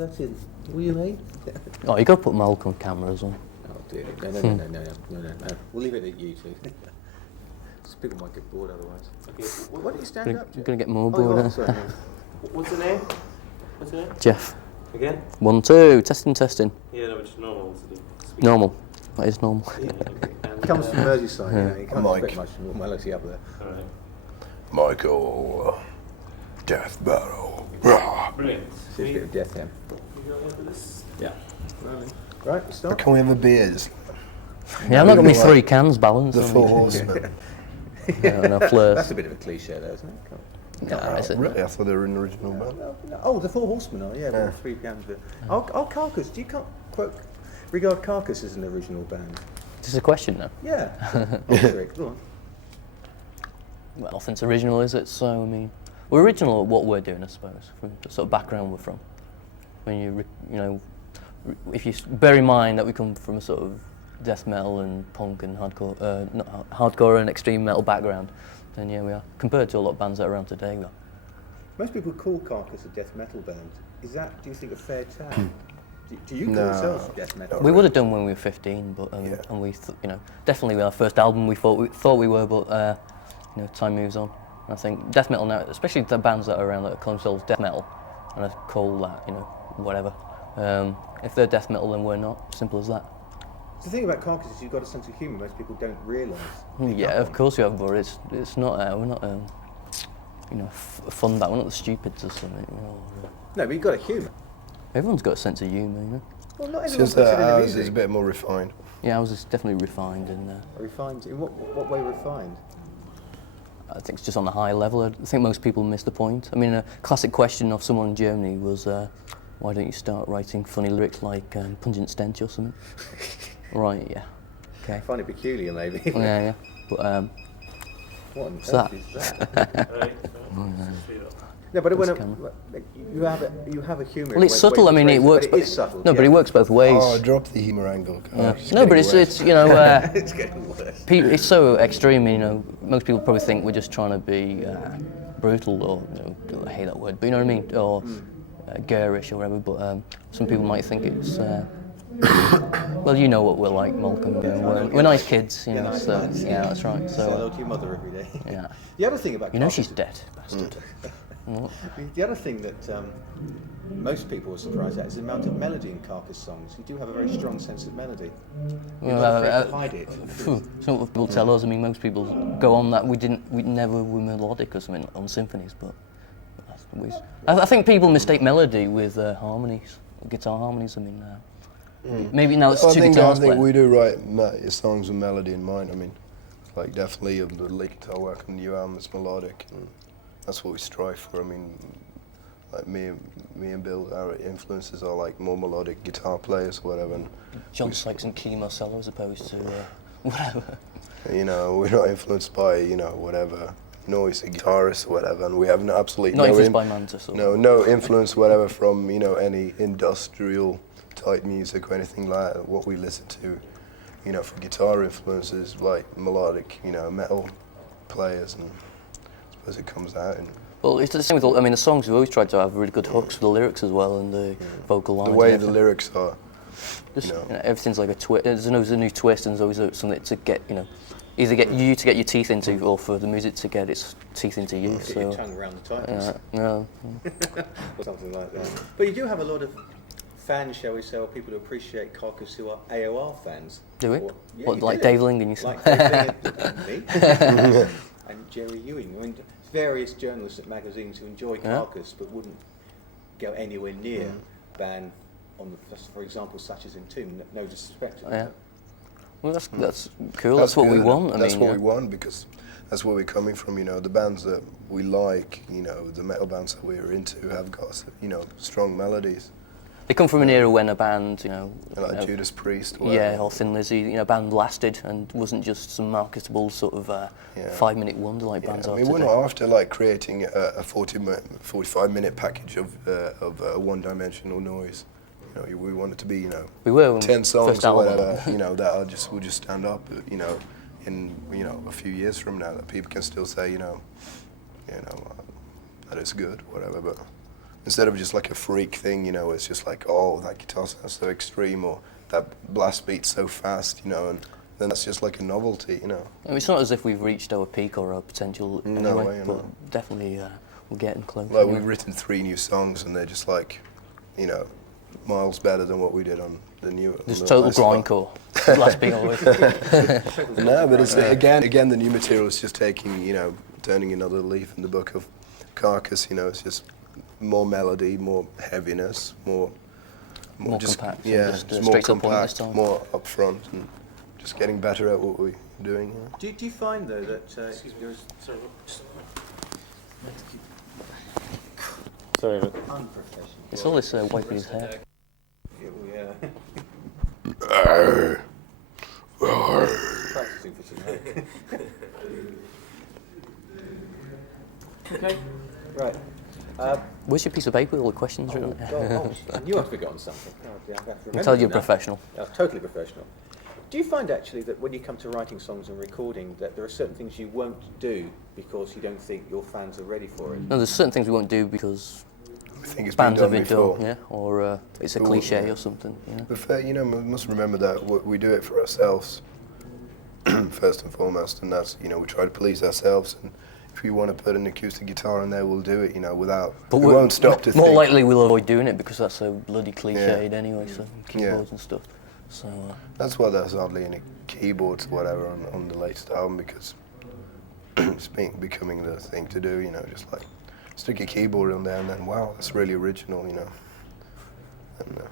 that in? Will you, mate? Oh, you got to put Malcolm cameras on. Oh dear. No. We'll leave it at you two. People might get bored otherwise. Okay. Why don't you stand up, Jeff? You're going to get more bored. Sorry. What's the name? Jeff. Again? 1, 2. Testing. Yeah, no, it's normal. Normal. That is normal. Yeah, okay. And, Comes from Merseyside, yeah. You can't expect much normality up there. Alright. Michael, death battle. Brilliant. See a bit of death then. You go ahead with this? Yeah. Right, we start. Can we have a beers? Yeah, I've not got me 3 cans balanced. The Four Horsemen. No flirt. That's a bit of a cliche, though, isn't it? No, is it? Really? I thought they were an original band. No. Oh, the Four Horsemen are, yeah. Well, 3 bands. Carcass, do you regard Carcass as an original band? Is this a question now? Yeah. Rick, go on. Well, nothing's original, is it? So, I mean, we're original at what we're doing, I suppose, from the sort of background we're from. When if you bear in mind that we come from a sort of death metal and punk and hardcore, not hardcore and extreme metal background, then yeah, we are. Compared to a lot of bands that are around today, though. Most people call Carcass a death metal band. Is that, do you think, a fair tag? Do you call yourselves death metal? We would have done when we were 15, but and we, definitely with our first album, we thought we were, but time moves on. And I think death metal now, especially the bands that are around that call themselves death metal, and I call that, whatever. If they're death metal, then we're not. Simple as that. The thing about Carcass is you've got a sense of humour most people don't realise. Yeah, of course we have, but it's not. We're not. A fun band. We're not the stupids or something. No, but you've got a humour. Everyone's got a sense of humour, Well, not everyone's Since got ours is a bit more refined. Yeah, ours is definitely refined and. Refined? In what way refined? I think it's just on a high level. I think most people miss the point. I mean, a classic question of someone in Germany was, why don't you start writing funny lyrics like Pungent Stench or something? Right, yeah. Okay. I find it peculiar, maybe. Yeah. But, what on what's earth that? is that? No, but you have a humour. Well, it's subtle. I mean, it works. But it is subtle. No, but it works both ways. Oh, drop the humour angle. Yeah. No, but it's it's getting worse. It's so extreme. Most people probably think we're just trying to be brutal, or I hate that word, but you know what I mean, or garish or whatever. But some people might think it's. Well, you know what we're like, Malcolm. We're nice kids, so yeah, that's right. So say hello to your mother every day. Yeah. The other thing about Carcass, she's dead, bastard. The other thing that most people are surprised at is the amount of melody in Carcass songs. You do have a very strong sense of melody. You're not afraid to hide it. It's not what people tell us. I mean, most people go on that we never were melodic or something on symphonies, but I think people mistake melody with harmonies, guitar harmonies. I mean, maybe now it's two guitars. I think we do write songs with melody in mind. I mean, like definitely the lead guitar work on the new album is melodic, and that's what we strive for. I mean, like me and Bill, our influences are like more melodic guitar players or whatever. And John likes some key Marcello as opposed to whatever. We're not influenced by whatever noisy guitarist or whatever, and we have absolutely not influenced by Mantis. No influence whatever from any industrial type music or anything like that. What we listen to, for guitar influences like melodic, metal players, and I suppose it comes out. Well, it's the same with the songs. We've always tried to have really good hooks for the lyrics as well, and the vocal lines. The way the lyrics are, everything's like a twist. There's always a new twist, and there's always something to get, either get you to get your teeth into, or for the music to get its teeth into you. Get your tongue around the titles. Yeah. Or something like that. But you do have a lot of fans, shall we say, or people who appreciate Carcass who are AOR fans. Do we? Or, like Dave Lingen, you say? Like Dave Lingen, me, and Jerry Ewing. I mean, various journalists at magazines who enjoy Carcass but wouldn't go anywhere near a band on for example, such as Entomb. No disrespect. Yeah. Well, that's cool. That's what we want. That's what we want, because that's where we're coming from. The bands that we like, the metal bands that we're into have got, strong melodies. They come from an era when a band, like Judas Priest, or Thin Lizzy, a band lasted and wasn't just some marketable sort of 5-minute wonder like bands are today. We're not after creating a 45-minite package of one-dimensional noise. We want it to be, we were 10 songs or whatever, that will just stand up, in a few years from now, that people can still say, that it's good, whatever. But instead of just like a freak thing, you know, it's just like, oh, that guitar sounds so extreme, or that blast beat's so fast, you know, and then that's just like a novelty, you know. I mean, it's not as if we've reached our peak or our potential No anyway, way, but no. definitely we're getting close. Like, we've written 3 new songs, and they're just like, you know, miles better than what we did on the new. Just on the total last one. grindcore. Last beat always. No, but it's again the new material is just taking, you know, turning another leaf in the book of Carcass. You know, it's just more melody, more heaviness, more just compact, yeah, just, it's straight more to the point this compact, time. more upfront, and just getting better at what we're doing. You know? Do you find though that there's Sorry. Sorry, but unprofessional? It's all this wiping his hair. Yeah, practicing for tonight. okay. Right. Where's your piece of paper with all the questions Oh, written? God, I knew I'd forgotten something. Oh, dear, I have to I can remember tell it you're now. professional. I was totally professional. Do you find actually that when you come to writing songs and recording that there are certain things you won't do because you don't think your fans are ready for it? No, there's certain things we won't do because I think it's been bands done have been before. done, yeah, or it's a Well, cliche yeah. or something. You know? But fair, you know, we must remember that we do it for ourselves, first and foremost, and that's, you know, we try to police ourselves, and if we want to put an acoustic guitar in there, we'll do it, you know, without, But we won't stop to more think. likely we'll avoid doing it because that's so bloody cliched anyway, so keyboards and stuff. So That's why there's hardly any keyboards or whatever on the latest album, because it's becoming the thing to do, you know, just like stick a keyboard on there and then, wow, that's really original, you know. And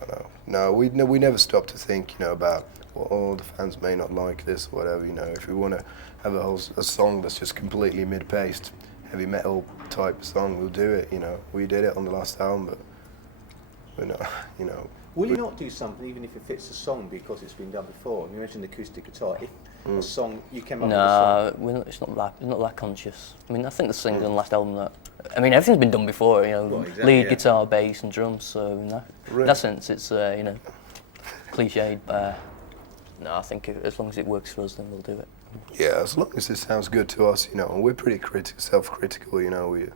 I don't know. No, we never stop to think, you know, about, well, oh, the fans may not like this or whatever, you know. If we want to have a song that's just completely mid-paced, heavy metal type song, we'll do it, you know. We did it on the last album, but we're not, you know. Will you not do something even if it fits the song because it's been done before? You mentioned the acoustic guitar. If a song, you came up with a song. no, it's not that conscious. I mean, I think the things on the last album that, I mean, everything's been done before, you know, Well, exactly, lead yeah. guitar, bass, and drums. So in that sense, it's you know, cliched. No, I think as long as it works for us, then we'll do it. Yeah, as long as it sounds good to us, you know, and we're pretty self-critical, you know, we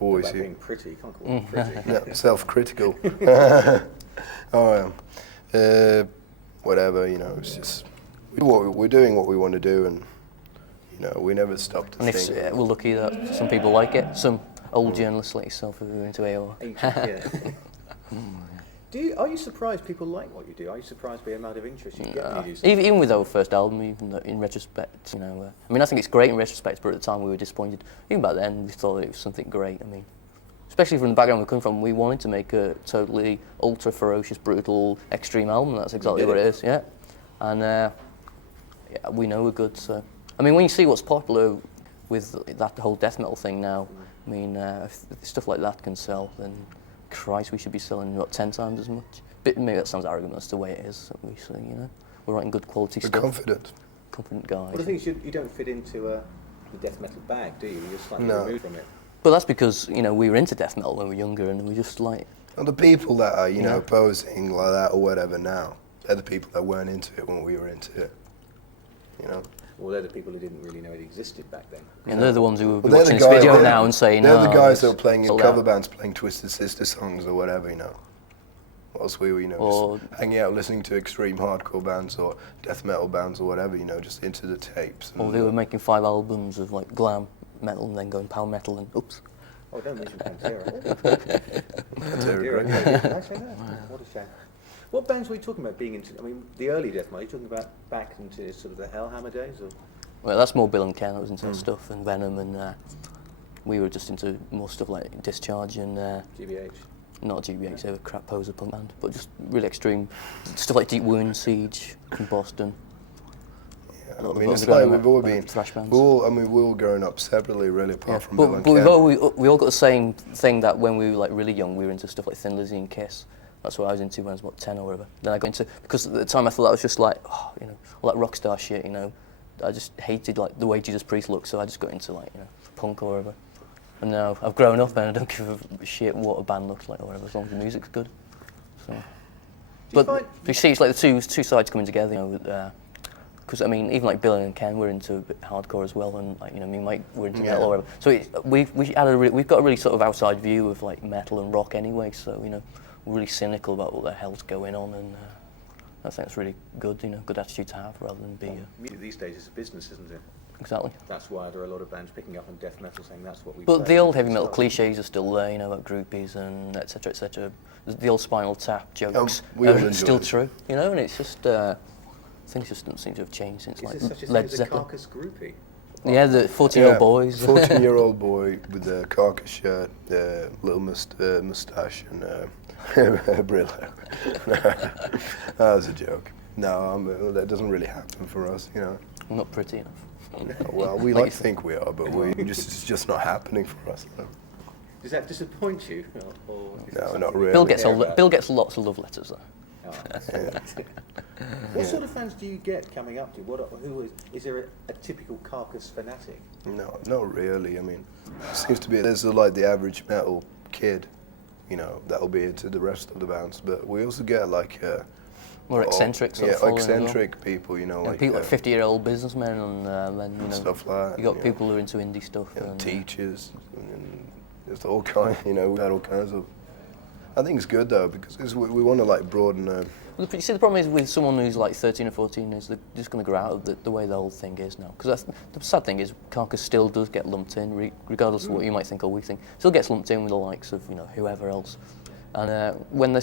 always... About being pretty, you can't call it pretty. No, self-critical. Whatever, you know, it's just we're doing what we want to do, and you know, we never stop to And if think. we're lucky that some people like it, some old journalists like yourself who are into AOR. Ancient, yeah. Are you surprised people like what you do? Are you surprised by the amount of interest you get when you do something? Even with our first album, even though in retrospect, you know, I mean, I think it's great in retrospect, but at the time we were disappointed. Even back then, we thought it was something great. I mean, especially from the background we come from, we wanted to make a totally ultra ferocious, brutal, extreme album. That's exactly what it is, yeah. And yeah, we know we're good. So, I mean, when you see what's popular with that whole death metal thing now, I mean, if stuff like that can sell, then Christ, we should be selling what 10 times as much. But maybe that sounds arrogant. That's the way it is. Obviously, you know, we're writing good quality We're stuff. confident Guys. Well, the thing is, you don't fit into the death metal bag, do you? You're slightly No. removed from it. But that's because, you know, we were into death metal when we were younger, and we just like. And the people that are, you know, posing like that or whatever now, they're the people that weren't into it when we were into it. You know. Well, they're the people who didn't really know it existed back then. And they're the ones who will be Well, watching this video now and saying, they're the guys that it's are playing in sold cover out. bands, playing Twisted Sister songs or whatever, you know. Whilst we were, you know, Or- just hanging out listening to extreme hardcore bands or death metal bands or whatever, you know, just into the tapes. Or they were making 5 albums of like glam metal and then going power metal and oops. Oh, don't mention Pantera. Pantera, Did I say that? What a shame. What bands were you talking about being into? I mean, the early death metal. Are you talking about back into sort of the Hellhammer days, or? Well, that's more Bill and Ken that was into that stuff, and Venom, and we were just into more stuff like Discharge and GBH. not GBH, they were crap poser punk band, but just really extreme stuff like Deep Wound, Siege from Boston. Yeah, A I lot of mean, us it's are going like we've all been, thrash bands. we were all growing up separately, really, apart from Bill But, and but Ken. we all got the same thing that when we were like really young, we were into stuff like Thin Lizzy and Kiss. That's what I was into when I was what 10 or whatever. Then I got into, because at the time I thought that was just like, oh, you know, all that rock star shit, you know. I just hated like the way Judas Priest looked, so I just got into like, you know, punk or whatever. And now I've grown up and I don't give a shit what a band looks like or whatever, as long as the music's good. So. But you see, it's like the two sides coming together, you know. because I mean, even like Bill and Ken were into a bit hardcore as well, and like, you know, me and Mike were into Yeah. metal or whatever. So we've got a really sort of outside view of like metal and rock anyway. So you know, we're really cynical about what the hell's going on, and I think it's really good, you know, good attitude to have rather than be Music these days is a business, isn't it? exactly. That's why there are a lot of bands picking up on death metal, saying that's what we. But play. the old heavy metal It's not- cliches are still there, you know, about groupies and etc. etc. The old Spinal Tap jokes we all are enjoy still it. true, you know, and it's just things just don't seem to have changed since Is like there such a thing Led as a Zeppelin. Carcass groupie? Yeah, the 14-year-old boys. 14-year-old boy with the Carcass shirt, little moustache, and Brillo. That was a joke. No, that doesn't really happen for us, you know. Not pretty enough. Well, we like to think we are, but it's just not happening for us. You know? Does that disappoint you? Or is it No, something not you really. Bill care gets about? Bill gets lots of love letters though. Oh, that's fantastic. What sort of fans do you get coming up to you? Who is there a typical Carcass fanatic? No, not really. I mean, it seems to be there's like the average metal kid, you know, that'll be into the rest of the bands. But we also get like More eccentric sort of following as well. eccentric people, you know, And like people like 50-year-old businessmen and then you know stuff like that. you got yeah. people who are into indie stuff. You know, And, teachers, and there's all kind. You know, we've had all kinds of. I think it's good though because we want to like broaden. Well, you see, the problem is with someone who's like 13 or 14 is they're just going to grow out of the way the whole thing is now. Because the sad thing is, Carcass still does get lumped in, regardless of what you might think or we think. Still gets lumped in with the likes of whoever else. And when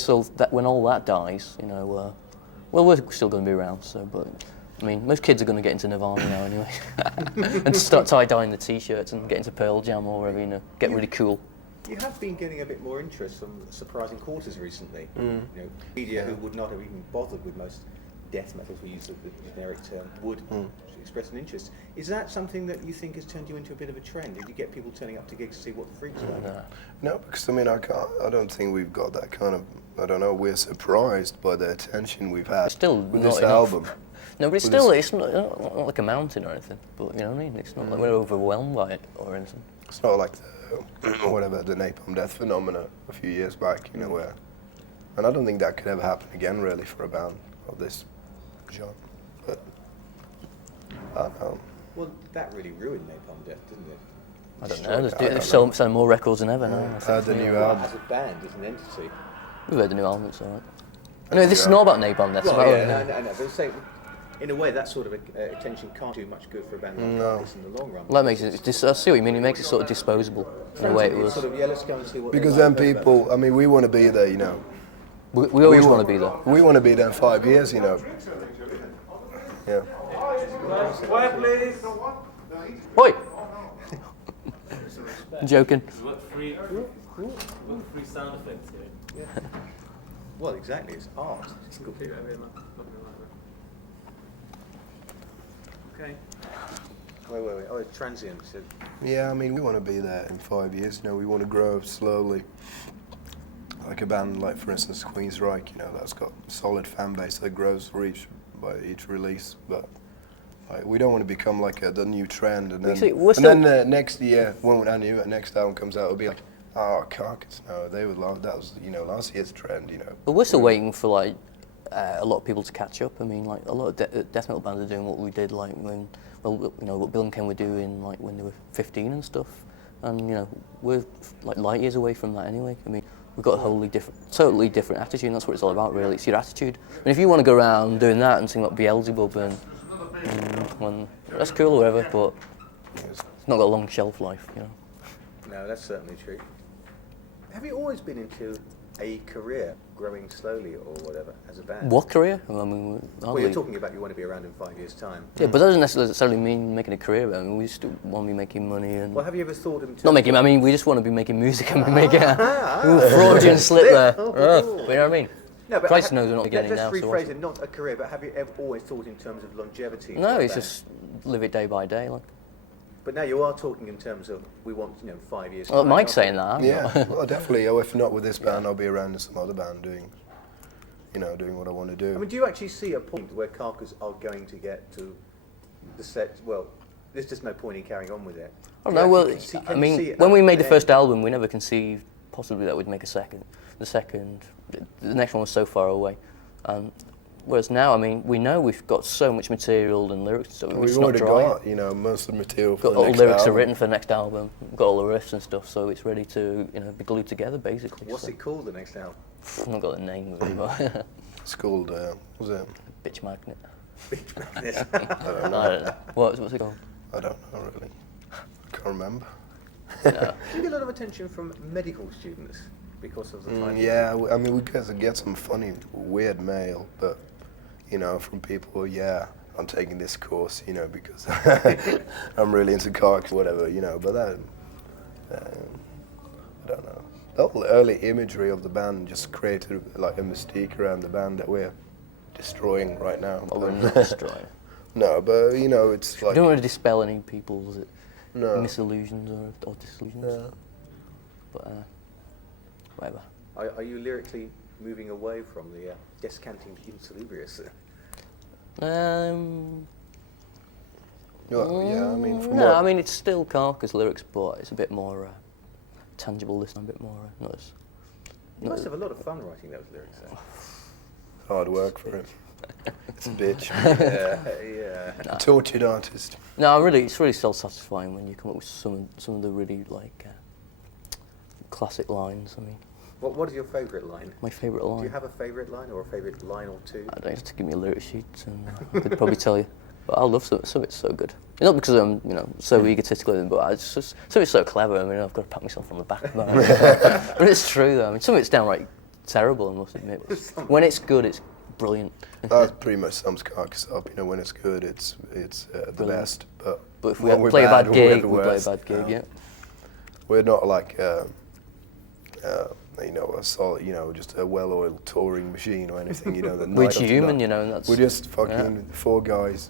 all that dies, well, we're still going to be around. So, but I mean, most kids are going to get into Nirvana now anyway, and start tie-dyeing the T-shirts and get into Pearl Jam or whatever. Get really cool. You have been getting a bit more interest from surprising quarters recently. Media who would not have even bothered with most death metals, we use the generic term, would express an interest. Is that something that you think has turned you into a bit of a trend? Did you get people turning up to gigs to see what the freaks like? No, because I mean, I don't think we've got that kind of. I don't know. We're surprised by the attention we've had Still with not this enough. album. No, but it's not like a mountain or anything. But you know what I mean? It's not like we're overwhelmed by it or anything. It's not like the Napalm Death phenomena a few years back, where, and I don't think that could ever happen again, really, for a band of this genre. But I don't know. Well, that really ruined Napalm Death, didn't it? I don't Destroyed know. it. I They're don't selling more records than ever now. The new Well, album. as a band, as an entity. We've heard the new album, it's alright. Anyway, this is not about Napalm Death. It's Well, about yeah, I know, but say, in a way, that sort of attention can't do much good for a band like Carcass in the long run. That makes it. I see what you mean. It makes it sort of disposable in a way. It was. Sort of, let's go and see what. Because they then like about people, I mean, we want to be there, We always want to be there. We want to be there in 5 years, Yeah. Quiet, please. Oi! Joking. We've got free sound effects here. it. Well, exactly. It's art. It's Cool. cool. Keep it over here, man. Okay. Wait. Oh, it's transient. So Yeah, I mean, we want to be there in 5 years. We want to grow slowly. Like a band, like for instance, Queensryche. That's got a solid fan base that grows by each release. But like, we don't want to become like the new trend, and then next year when our next album comes out, it'll be like, oh, Carcass. No, they would love that was last year's trend. But we're still waiting for like a lot of people to catch up. I mean, like a lot of death metal bands are doing what we did, like when, what Bill and Ken were doing, like when they were 15 and stuff. And we're like light years away from that anyway. I mean, we've got a totally different attitude, and that's what it's all about, really. It's your attitude. And if you want to go around doing that and sing about Beelzebub and that's cool or whatever, but it's not got a long shelf life, no, that's certainly true. Have you always been into a career, growing slowly or whatever, as a band? What career? I mean, Well, you're talking about you want to be around in 5 years' time. Yeah, but that doesn't necessarily mean making a career. I mean, we just want to be making money and. Well, have you ever thought of... Not making. I mean, we just want to be making music and making a Freudian slip there. You know what I mean? No, but Christ knows we're not beginning let's now. rephrase it, not a career, but have you ever always thought in terms of longevity? No, for a it's band? just live it day by day. Like. But now you are talking in terms of we want 5 years. Well, time, Mike's aren't saying that. I'm Yeah, not. well, definitely. If not with this band, I'll be around in some other band doing what I want to do. I mean, do you actually see a point where Carcass are going to get to the set? Well, there's just no point in carrying on with it. I don't know. Well, I mean, when we made the first album, we never conceived possibly that we'd make a second. The next one was so far away. Whereas now, I mean, we know we've got so much material and lyrics, so we're We've just not already dry. got, you know, most of the material for Got the all the next lyrics are album. written for the next album. We've got all the riffs and stuff, so it's ready to, you know, be glued together basically. What's so. it called, the next album? I've not got the name of it, but It's called, what was it? Bitch Magnet. Yes. I don't know. What's it called? I don't know really. I can't remember. No. Do you get a lot of attention from medical students because of the title? Yeah, I mean, we get some funny, weird mail, but, you know, from people, yeah, I'm taking this course, you know, because I'm really into Carcass, whatever, you know, but that, I don't know. The whole early imagery of the band just created, like, a mystique around the band that we're destroying right now. Oh, we're not destroying. No, but, you know, it's I like... don't want to dispel any people's No. misillusions or disillusions. No. But, whatever. Are you lyrically moving away from the descanting insalubrious? Yeah, I mean, from no, what... I mean it's still Carcass lyrics, but it's a bit more tangible this time, a bit more not as. You must have a lot of fun writing those lyrics, though. Hard work for it. It's a bitch. Yeah. A tortured artist. No, really, it's really self-satisfying when you come up with some of the really like classic lines. I mean, What is your favourite line? my favourite line. Do you have a favourite line or a favourite line or two? I don't have to give me a lyric sheet, and I could probably tell you. But I love some of it's so good. Not because I'm, you know, so egotistical, but it's just some of it's so clever. I mean, I've got to pat myself on the back about it. But it's true, though. I mean, some of it's downright terrible, I must admit. When it's good, it's brilliant. That pretty much sums Carcass up. You know, when it's good, it's the Brilliant. best. But But if we when we're play a bad we're gig, the we play a worst. bad gig, yeah. We're not like you know, a solid, you know, just a well-oiled touring machine or anything. You know, that We're night after human, night. you know, and that's. We're just fucking four guys.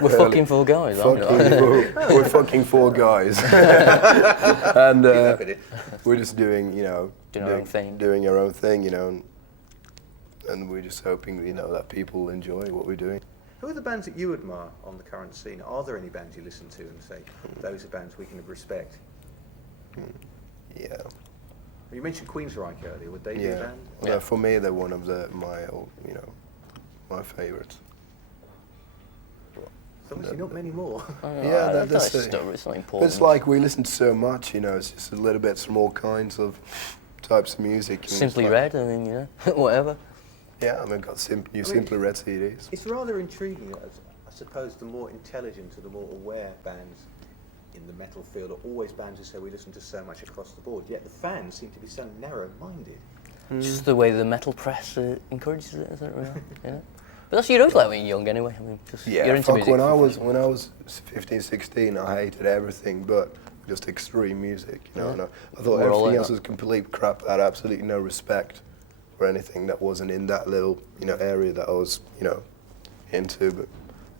We're fucking four guys, aren't we? We're fucking four guys, and Look at it. we're just doing, you know, Doing our own thing. doing our own thing, you know, and we're just hoping, you know, that people enjoy what we're doing. Who are the bands that you admire on the current scene? Are there any bands you listen to and say, those are bands we can respect? Yeah, You mentioned Queensryche earlier. Would they be a yeah. band? Well, for me, they're one of you know, my favorites. So obviously not many more. Yeah, that's that's stuff. It's not But important. it's like we listen to so much, you know, it's just a little bit from all kinds of types of music. and it's Simply like- Red. I mean, you know, whatever. Yeah, I mean, I've got Simply Red CDs. It's rather intriguing. I suppose the more intelligent or the more aware bands in the metal field are always bands who say we listen to so much across the board, yet the fans seem to be so narrow-minded. Just the way the metal press encourages it, isn't it? Really? Yeah. But that's what you always like when you're young, anyway. I mean, just Yeah, you're into fuck, music. when for I was 15, 16, I hated everything but just extreme music, you know. Yeah. And I thought We're all everything like else that. was complete crap. I had absolutely no respect for anything that wasn't in that little, you know, area that I was, you know, into. But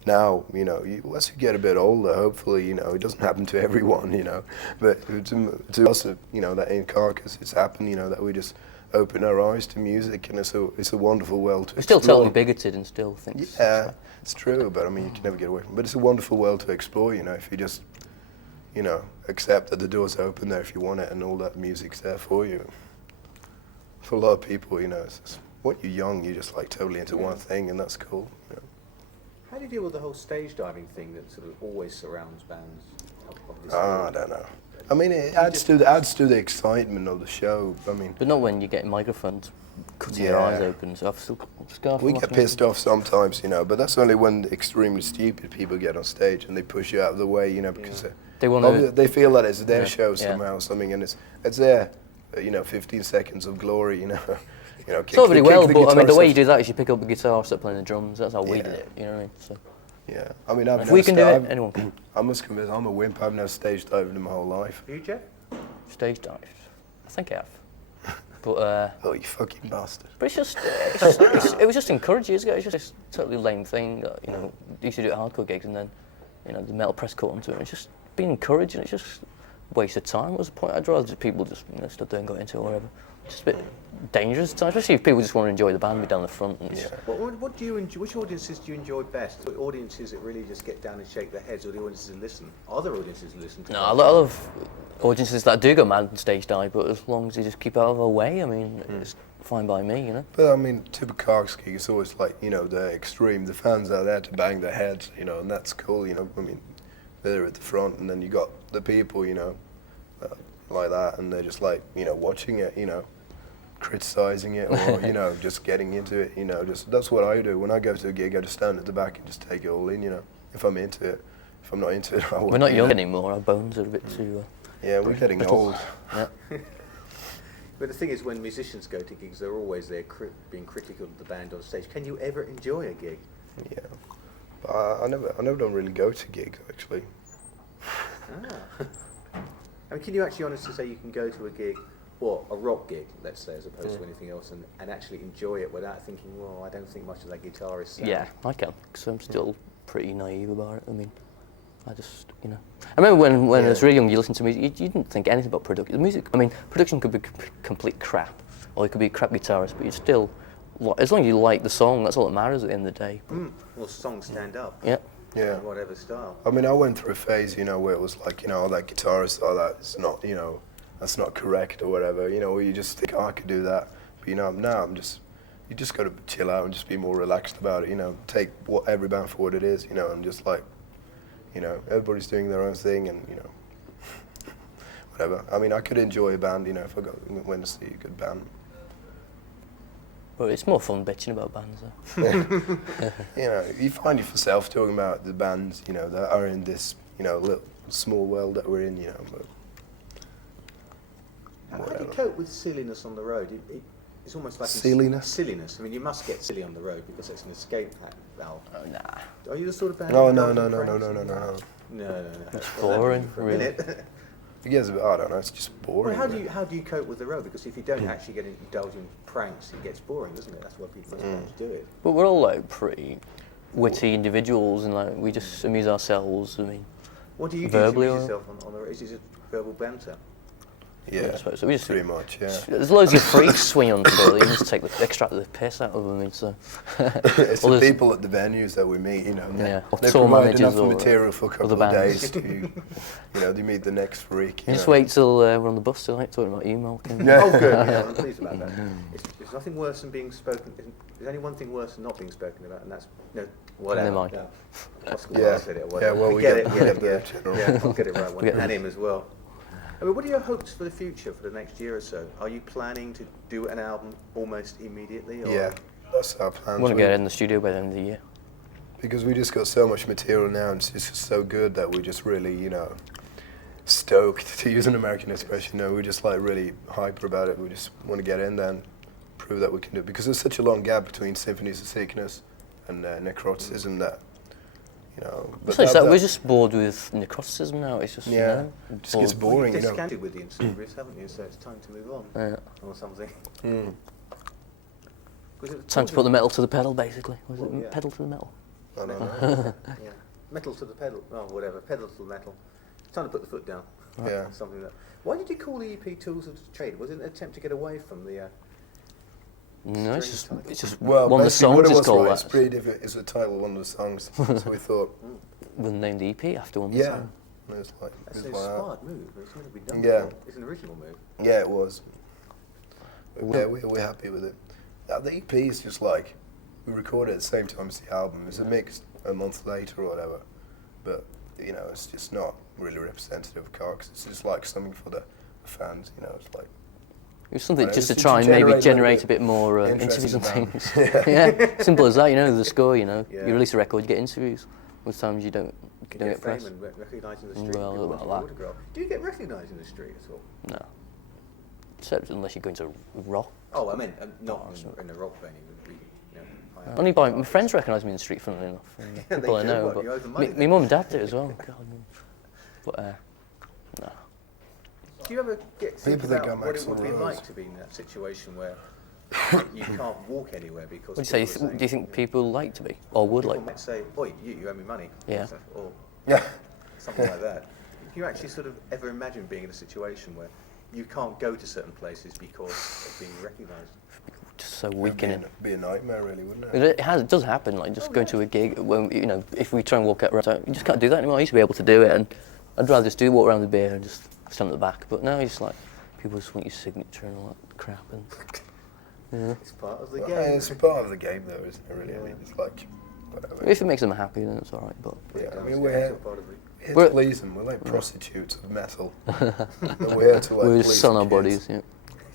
now, you know, as you get a bit older, hopefully, you know, it doesn't happen to everyone, you know. But to us, you know, that in Carcass, it's happened, you know, that we just open our eyes to music, and it's a wonderful world to We're still explore. totally bigoted and still think. Yeah, it's true, but I mean, you can never get away from it. But it's a wonderful world to explore, you know, if you just, you know, accept that the door's open there if you want it and all that music's there for you. For a lot of people, you know, it's just, when you're young, you're just like totally into one thing, and that's cool. You know. How do you deal with the whole stage diving thing that sort of always surrounds bands? of this I era? don't know. I mean, it adds to the excitement of the show. I mean, But not when you get microphones cutting your eyes Yeah. open. So I've still got a scarf. we on get my pissed off sometimes, you know, but that's only when extremely stupid people get on stage and they push you out of the way, you know, because They want they feel that it's their Yeah, show yeah. somehow, something, and it's their, you know, 15 seconds of glory, you know. You know, It's all very well, but I mean, the way you guitar do that is you pick up the guitar, start playing the drums. That's how we did Yeah. it. You know what I mean? So Yeah, I mean, I've if never we can do sta- it, anyone can. I must confess, I'm a wimp. I've never stage dived in my whole life. You, Jeff? Stage dive. I think I have. But Oh, you fucking bastard. But it was just encouraging years ago. It was just this totally lame thing that, you know, they used to do at hardcore gigs, and then, you know, the metal press caught onto it. And it's just being encouraging. It's just a waste of time. What was the point? I'd rather just people just, you know, stood there and got into it or whatever. Just a bit dangerous at times, especially if people just want to enjoy the band, be down the front. And Yeah. What do you enjoy? Which audiences do you enjoy best? The audiences that really just get down and shake their heads, or the audiences that listen? Are there audiences who listen to? No, a lot of audiences that do go mad and stage dive, but as long as they just keep out of our way, I mean, it's fine by me, you know. But I mean, typical Carcass gig, it's always like, you know, the extreme. The fans are there to bang their heads, you know, and that's cool, you know. I mean, they're at the front, and then you got the people, you know, like that, and they're just like, you know, watching it, you know, criticizing it, or you know, just getting into it, you know. Just that's what I do when I go to a gig. I just stand at the back and just take it all in, you know. If I'm into it, if I'm not into it, I won't. We're not young anymore. Our bones are a bit too. Yeah, we're getting brittle. old. Yeah. But the thing is, when musicians go to gigs, they're always there being critical of the band on stage. Can you ever enjoy a gig? Yeah, but I never don't really go to gigs actually. I mean, can you actually honestly say you can go to a gig, or a rock gig, let's say, as opposed to anything else, and actually enjoy it without thinking, well, I don't think much of that guitarist sound? Yeah, I can, because I'm still pretty naive about it. I mean, I just, you know. I remember when I was really young, you listened to music, you didn't think anything about production. The music, I mean, production could be complete crap, or it could be a crap guitarist, but you still, as long as you like the song, that's all that matters at the end of the day. Well, songs stand up. Yeah. Yeah. In whatever style. I mean, I went through a phase, you know, where it was like, you know, oh, that guitarist, oh, that's not, you know, that's not correct or whatever, you know, where you just think, oh, I could do that. But, you know, now you just got to chill out and just be more relaxed about it, you know, take every band for what it is, you know, and just like, you know, everybody's doing their own thing and, you know, whatever. I mean, I could enjoy a band, you know, if I went to see a good band. But it's more fun bitching about bands, though. You know, you find yourself talking about the bands, you know, that are in this, you know, little small world that we're in, you know. But how do you cope with silliness on the road? It's almost like Silliness? Silliness. I mean, you must get silly on the road because it's an escape valve. Oh, nah. Are you the sort of band? no. No. It's boring, For a really. minute. I guess, I don't know, it's just boring. Well, how do you cope with the road? Because if you don't actually get indulged in pranks, it gets boring, doesn't it? That's why people sometimes do it. But we're all like pretty witty individuals, and like we just amuse ourselves. I mean, What do you do verbally to or- amuse yourself on the road? Is it just verbal banter? Yeah, I suppose so. We just pretty much, yeah. There's loads of freaks swing on still. You just extract the piss out of them. I mean, so It's Well, the there's- people at the venues that we meet, you know. Yeah, or They tour provide managers enough or material for a couple of bands. days to, you know, they meet the next freak. you just know. wait till we're on the bus tonight talking about email. Yeah. Oh, good. Yeah, I'm pleased about that. It's nothing worse than being spoken. There's only one thing worse than not being spoken about, and that's whatever. Never mind. No. Oscar Yeah. Wilde said it. Or whatever. Yeah, well, We we get get- it. we Yeah, get the general. yeah. I'll get it right. get And him as well. I mean, what are your hopes for the future, for the next year or so? Are you planning to do an album almost immediately? Or? Yeah, that's our plan. I want to get in the studio by the end of the year. Because we just got so much material now, and it's just so good that we're just really, you know, stoked, to use an American expression. You know, we're just like really hyper about it. We just want to get in there and prove that we can do it. Because there's such a long gap between Symphonies of Sickness and Necroticism that, you know. It's like that we're just bored with necroticism now. It's just, Yeah, you know, it just gets Well, boring, you've you know. discounted with the Insubrious, haven't you? So it's time to move on, Yeah. or something. Mm. 'Cause it was Time to put the metal to the pedal, basically. Was Well, it yeah. pedal to the metal? I don't know. Yeah. Metal to the pedal. Oh, whatever. Pedal to the metal. Time to put the foot down. Yeah. Something that. Why did you call the EP Tools of Trade? Was it an attempt to get away from the? No, it's String just Well, one of the basically what songs it is was, called right, that. it's pretty different. It's the title of one of the songs. So we thought, We'll name the EP after one of the yeah. songs. And it's like, That's it's an like that. inspired move. It's never been done Yeah. before. It's an original move. Yeah, it was. But yeah, we're happy with it. The EP is just like, we recorded at the same time as the album. It's a mix a month later or whatever. But, you know, it's just not really representative of Carcass. It's just like something for the fans, you know. It's like, It was something I know, just to just try to and maybe generate generate a a bit more interest interviews in and the things. band. Yeah, simple as that, you know, the score, you know. Yeah. You release a record, you get interviews. Most times you don't You get get fame press. and recognised in the street. Well, People about want your that. autograph. Do you get recognised in the street at all? No. Except unless you're going to rock. Oh, I meant not Bars, in a rock venue. Would be, you know, high Only up by my artists. friends recognise me in the street, funnily enough. and They people I do, know, what, but you owe them money my then? mum and dad do as well. God, but no. Do you ever get think People think about I'm what it Axl would be Rose. like to be in that situation where you can't walk anywhere because What do you say? people are Do you think people like to be, or would people like? might say, "Boy, you owe me money," Yeah. or yeah. something like that. Do you actually sort of ever imagine being in a situation where you can't go to certain places because of being recognised? Just so It'd weakening. be a nightmare, really, wouldn't But it? it does happen, like just going to a gig when, you know, if we try and walk out around, you just can't do that anymore. I used to be able to do it, and I'd rather just walk around the beer and just stand at the back. But now it's like, people just want your signature and all that crap. And It's part of the Well, game. it's part of the game, though, isn't it? Really, I mean, it's like whatever. If it makes them happy, then it's all right. But Yeah, I It's mean, we're here, part of it. we're here We're- to please them. We're like prostitutes of metal. And we're here to like we please sun the our kids. bodies. Yeah.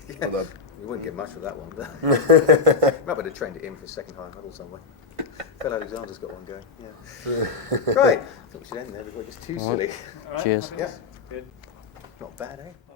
Yeah. Although- We wouldn't get much for that one. Might better trained it in for a second high huddle somewhere. Phil Alexander's got one going. Yeah. Right. I thought we should end there before it gets too silly. All right, Cheers. happiness? Good. Not bad, eh?